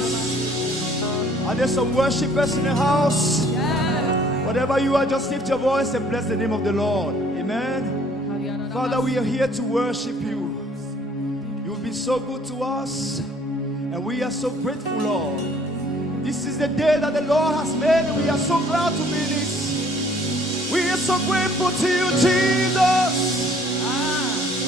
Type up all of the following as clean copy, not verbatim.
Jesus. Are there some worshipers in the house? Whatever you are, just lift your voice and bless the name of the Lord. Amen. Father, we are here to worship you. You've been so good to us, and we are so grateful, Lord. This is the day that the Lord has made, and we are so glad to be this. We are so grateful to you, Jesus.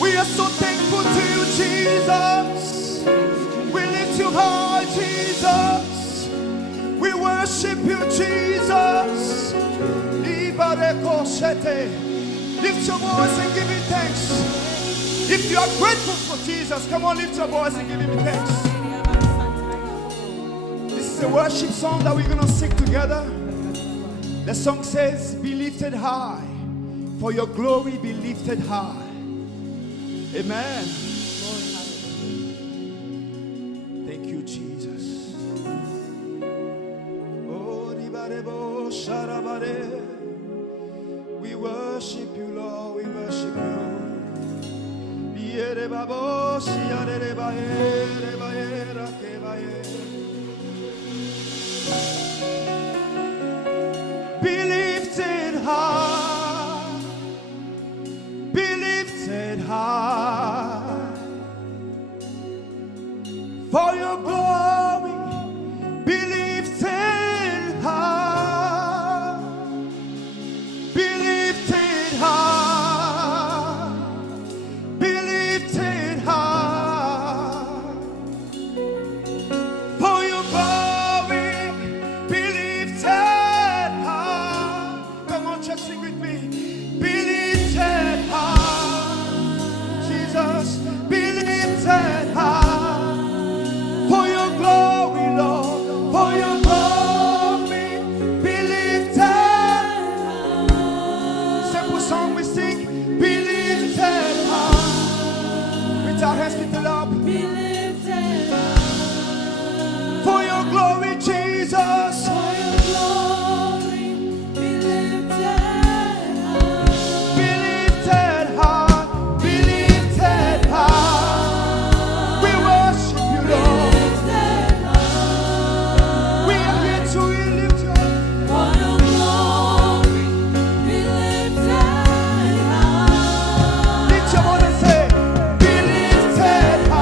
We are so thankful to you, Jesus. We lift you high, Jesus. We worship you, Jesus. Lift your voice and give him thanks. If you are grateful for Jesus, come on, lift your voice and give him thanks. This is a worship song that we're going to sing together. The song says, be lifted high, for your glory be lifted high. Amen. Thank you, Jesus. We worship you, Lord. We worship you. Be lifted high. Be lifted high. For your glory, be lifted high. Be lifted high. Be lifted high. For your glory, be lifted high. Come on, just sing with me. Be lifted high. Jesus, be lifted high. For your glory, Lord, for your glory, be lifted high. Simple song we sing, be lifted high. With our hands lifted up, be lifted high. For your glory, Jesus, for your glory, be lifted high. Be lifted high, be lifted high. We worship you, Lord. Lift your voice and say, be lifted high.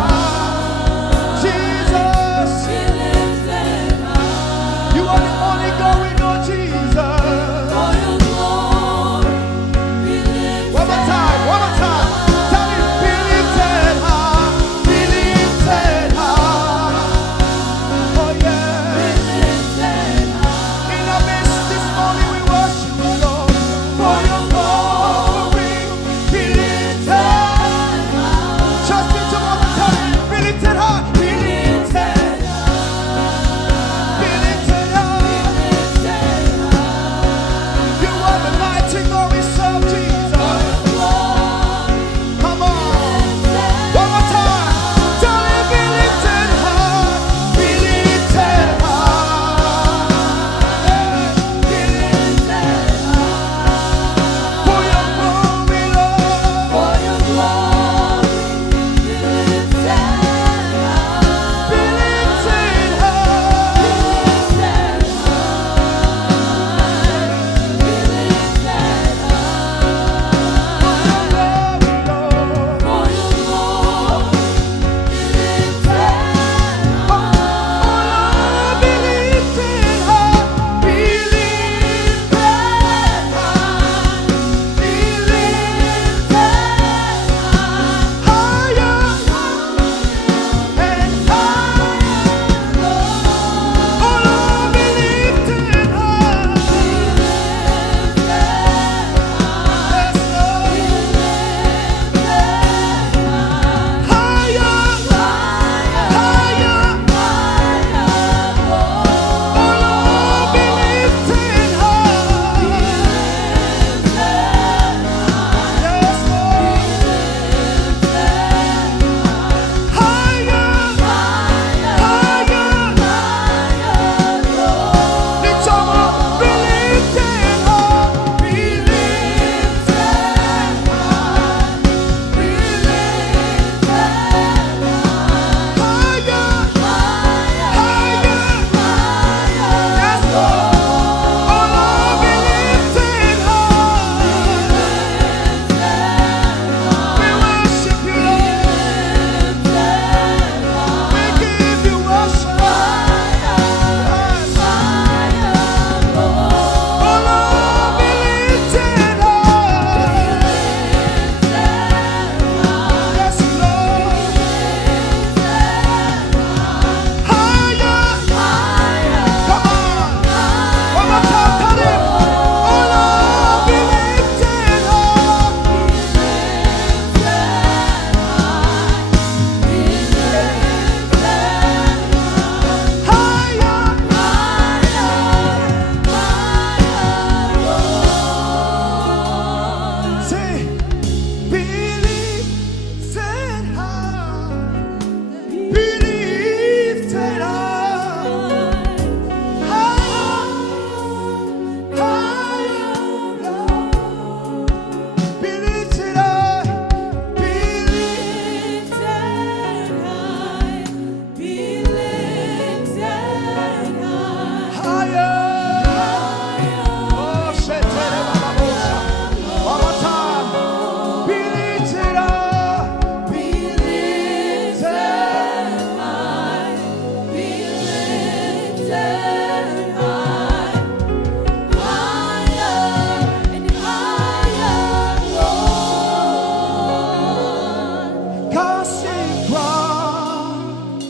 Casting crown,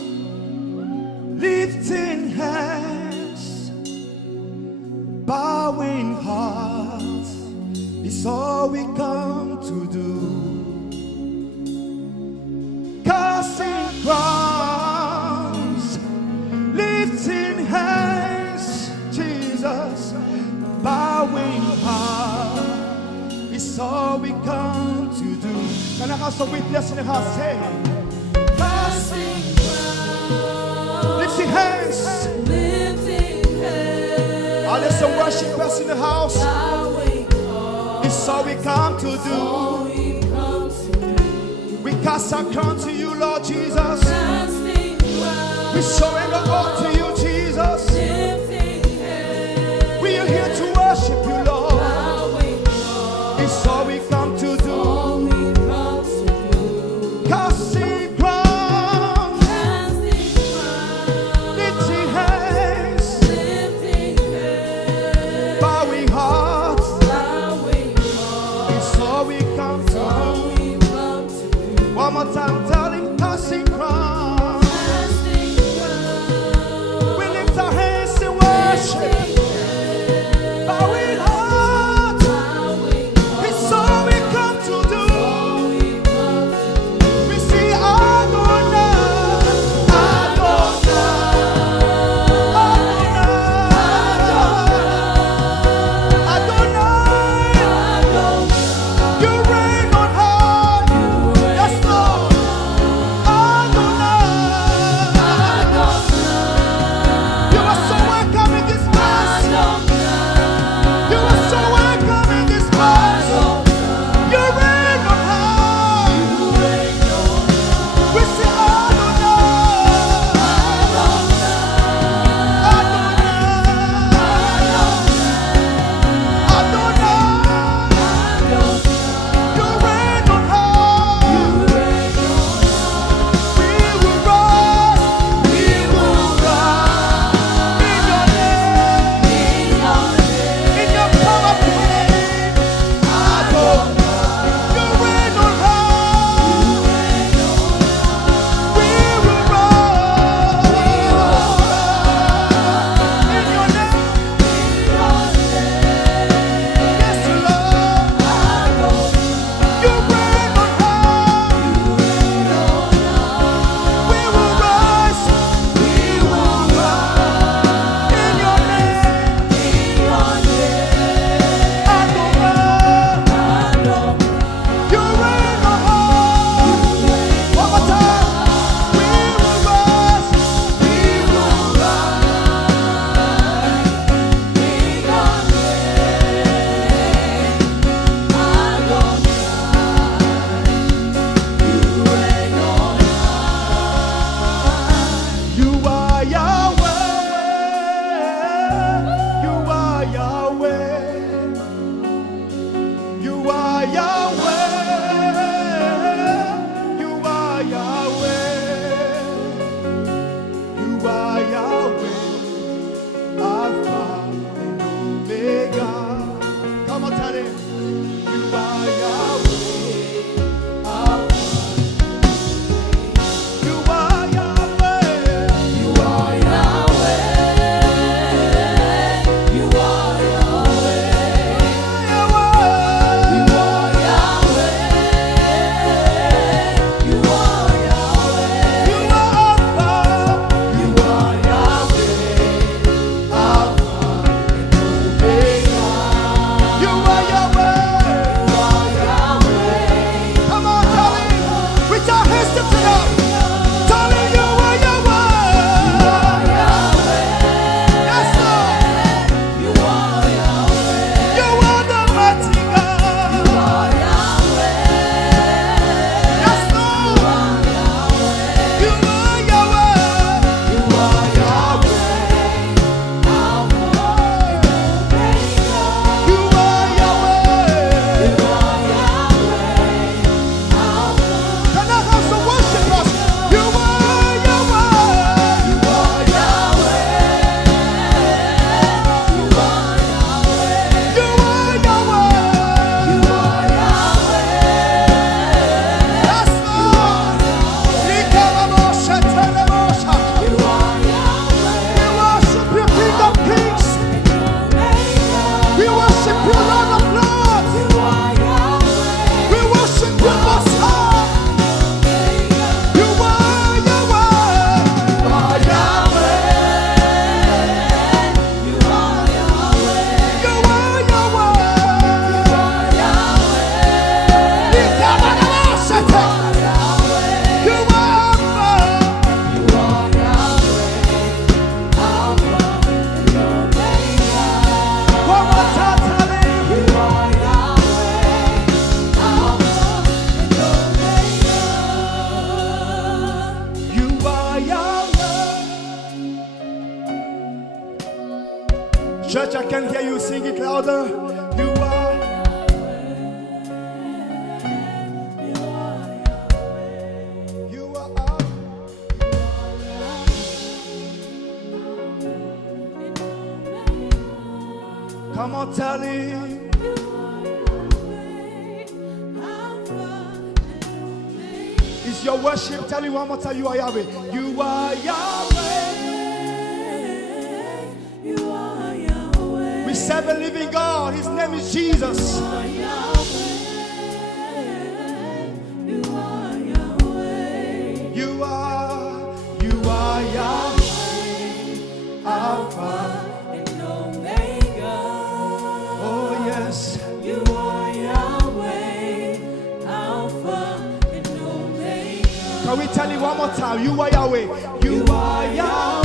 lifting hands, bowing hearts is all we come to do. Casting crowns, lifting hands, Jesus, bowing hearts is all we come to do. Can I have some witness in the house? Say, casting crowns, lifting hands, are there some worshipers in the house? It's all we come to do. We cast our crown to you, Lord Jesus. We surrender all to you, Jesus. We are here to worship you, Lord. It's all we come to do. Casting crowns, lifting hands, bowing hearts. It's all we come to do. One more time, tell him, casting crowns, Church, I can hear you sing it louder. You are. You are up. Come on, tell him. It's your worship. Tell him one more time. You are Yahweh. You are Yahweh. We serve a living God. His name is Jesus. You are Yahweh, Alpha and Omega. Oh yes. You are Yahweh, Alpha and Omega. Can we tell you one more time? You are Yahweh. You are Yahweh.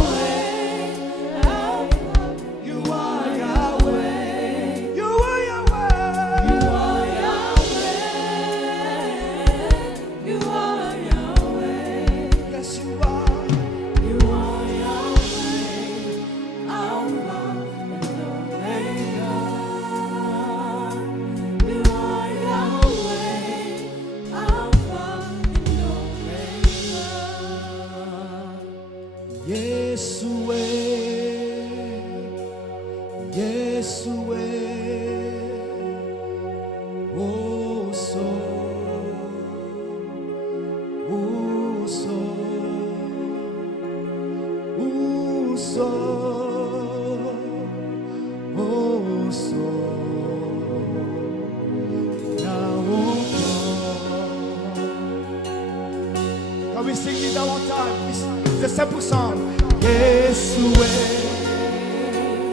Can we sing it that one time? It's a simple song. Yesue.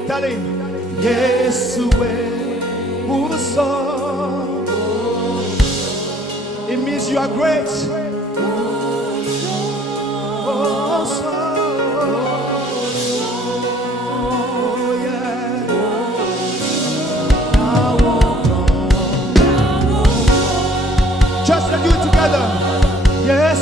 Tell him. Yesue. Uso. It means you are great. Uso. Just let's do it together. Yes,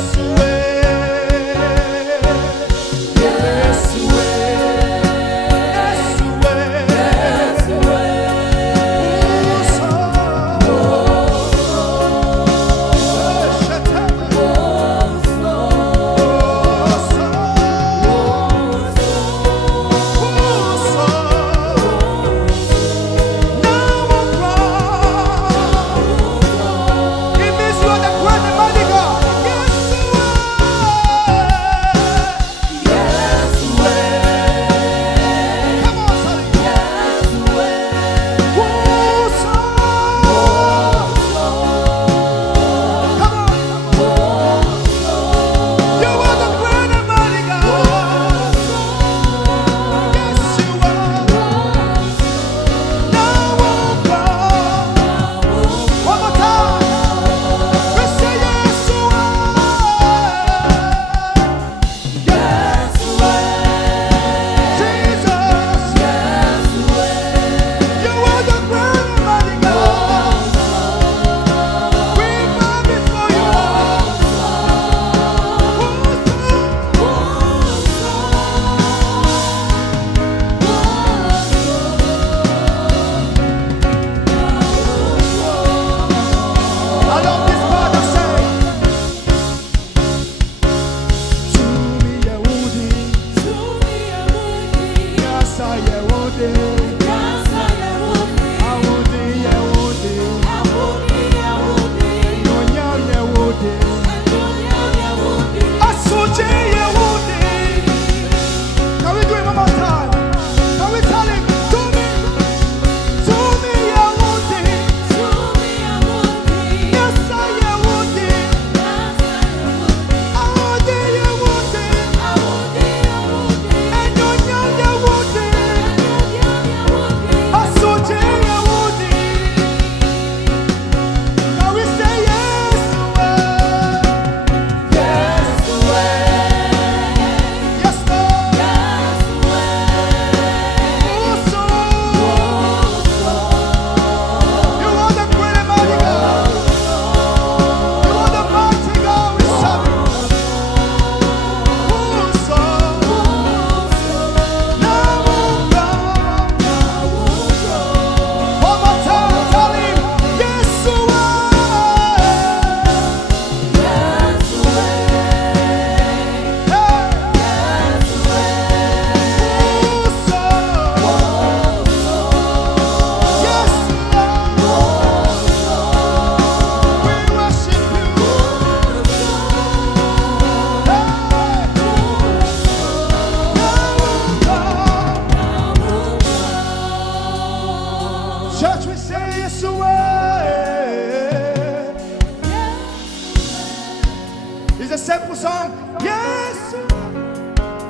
It's a simple song. Yes,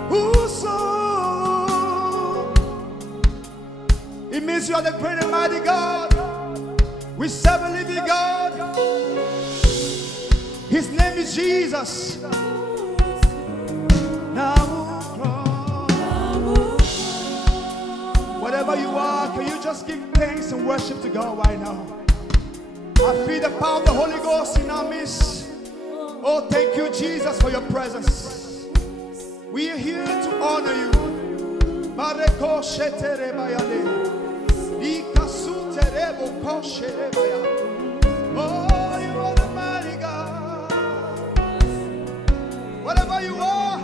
whoso. It means you are the great and mighty God. We serve a living God. His name is Jesus. Whatever you are, can you just give thanks and worship to God right now? I feel the power of the Holy Ghost in our midst. Oh, thank you, Jesus, for your presence. We are here to honor you. Oh, you are the mighty God. Whatever you are,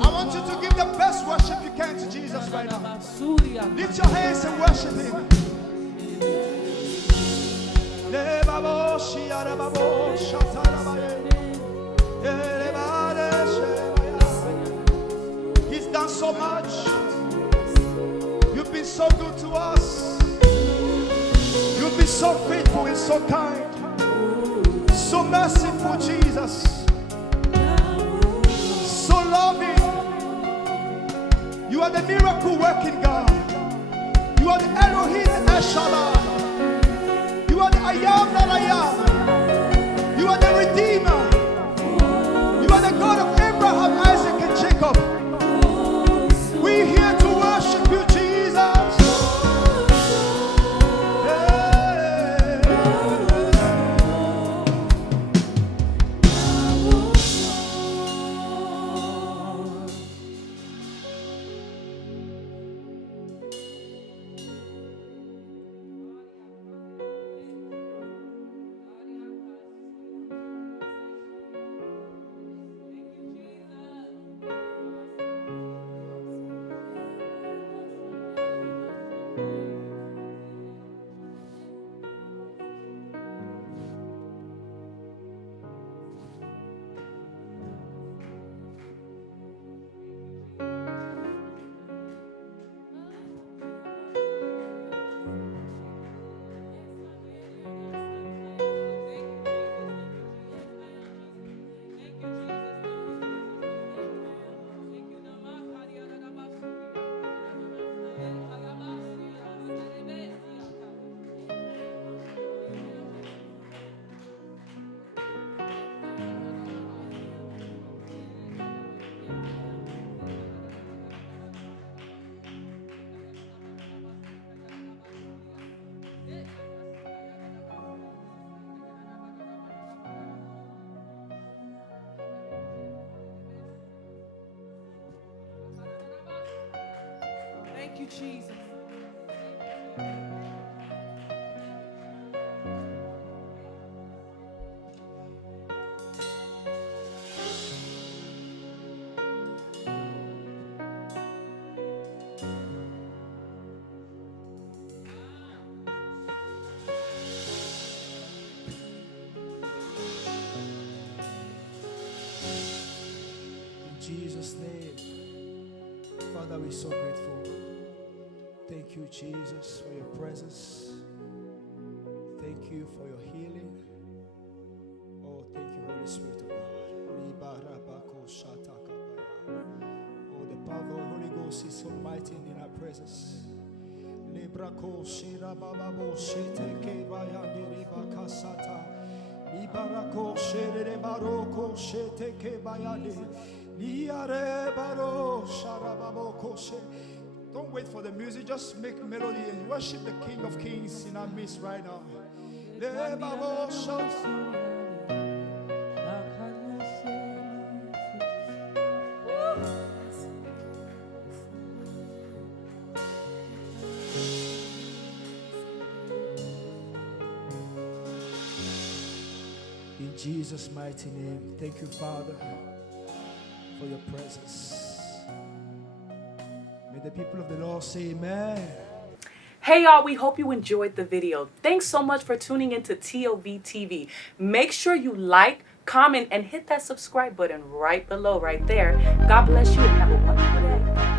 I want you to give the best worship you can to Jesus right now. Lift your hands and worship Him. He's done so much. You've been so good to us. You've been so faithful and so kind. So merciful, Jesus. So loving. You are the miracle working God. You are the Elohim El Shaddai. You are the I am that I am. You are the Redeemer. You are the God of Abraham, Isaac, and Jacob. We're here to worship you, Jesus. Thank you, Jesus. In Jesus' name, Father, we're so grateful. Thank you, Jesus, for your presence. Thank you for your healing. Oh, thank you, Holy Spirit of God. Oh, the power of the Holy Ghost is so mighty in our presence. Don't wait for the music, just make melody and worship the King of Kings in our midst right now. In Jesus' mighty name, thank you, Father, for your presence. May the people of the Lord say amen. Hey y'all, we hope you enjoyed the video. Thanks so much for tuning into TOV TV. Make sure you like, comment, and hit that subscribe button right below, right there. God bless you and have a wonderful day.